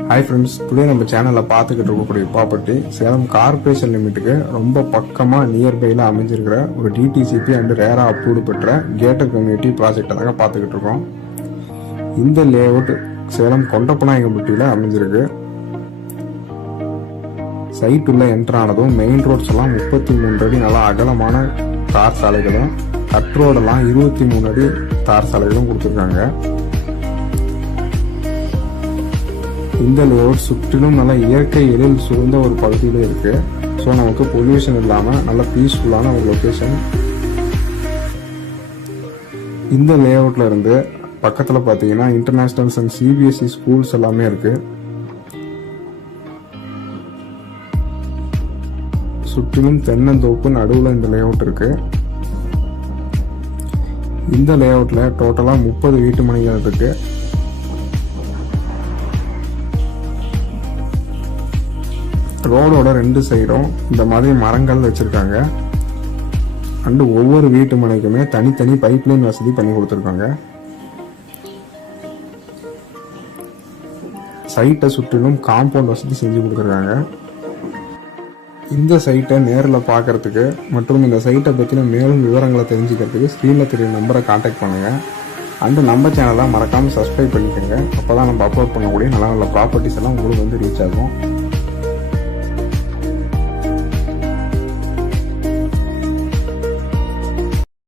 Hi friends, today நம்ம சேனலில் பார்த்துக்கிட்டு இருக்கக்கூடிய ப்ராப்பர்ட்டி சேலம் கார்பரேஷன் லிமிட்டுக்கு ரொம்ப பக்கமாக நியர்பையில் அமைஞ்சிருக்கிற ஒரு டிடிசிபி அண்ட் ரேரா அப்ரூவ்டு பெற்ற கேட்டட் கம்யூனிட்டி ப்ராஜெக்டை தாங்க பார்த்துக்கிட்டு இருக்கோம். இந்த லேஅவுட் சேலம் கொண்டப்பநாயக்கம்பட்டியில் அமைஞ்சிருக்கு. சைட் உள்ள என்டர் ஆனதும் மெயின் ரோட்ஸ் எல்லாம் 33 அடி நல்லா அகலமான தார் சாலைகளும், கட் ரோடெல்லாம் 23 அடி தார் சாலைகளும் கொடுத்துருக்காங்க. இந்த லேஅவுட் சுற்றிலும் நல்ல இயற்கை எழில் சூழ்ந்த ஒரு பகுதியில் இருக்கு. ஸோ நமக்கு பொல்யூஷன் இல்லாமல் நல்ல பீஸ்ஃபுல்லான ஒரு லொக்கேஷன். இந்த லேஅவுட்ல இருந்து பக்கத்தில் பார்த்தீங்கன்னா இன்டர்நேஷனல்ஸ் அண்ட் சிபிஎஸ்இ ஸ்கூல்ஸ் எல்லாமே இருக்கு. சுற்றிலும் தென்னந்தோப்பு நடுவில் இந்த லேஅவுட் இருக்கு. இந்த லேஅவுட்ல டோட்டலா 30 வீட்டு மனைகள் இருக்கு. ரோடோட 2 சைடும் இந்த மாதிரி மரங்கள் வச்சிருக்காங்க. அண்ட் ஒவ்வொரு வீட்டு மனைக்குமே தனித்தனி பைப்லைன் வசதி பண்ணி கொடுத்துருக்காங்க. சைட்டை சுற்றிலும் காம்பவுண்ட் வசதி செஞ்சு கொடுத்துருக்காங்க. இந்த சைட்டை நேரில் பார்க்கறதுக்கு மற்றும் இந்த சைட்டை பற்றின மேலும் விவரங்களை தெரிஞ்சுக்கிறதுக்கு ஸ்க்ரீனில் தெரிய நம்பரை கான்டாக்ட் பண்ணுங்கள். அண்ட் நம்ம சேனலை மறக்காமல் சப்ஸ்கிரைப் பண்ணிக்கோங்க. அப்போ தான் நம்ம அப்லோட் பண்ணக்கூடிய நல்ல நல்ல ப்ராப்பர்ட்டிஸ் எல்லாம் உங்களுக்கு ரீச் ஆகும்.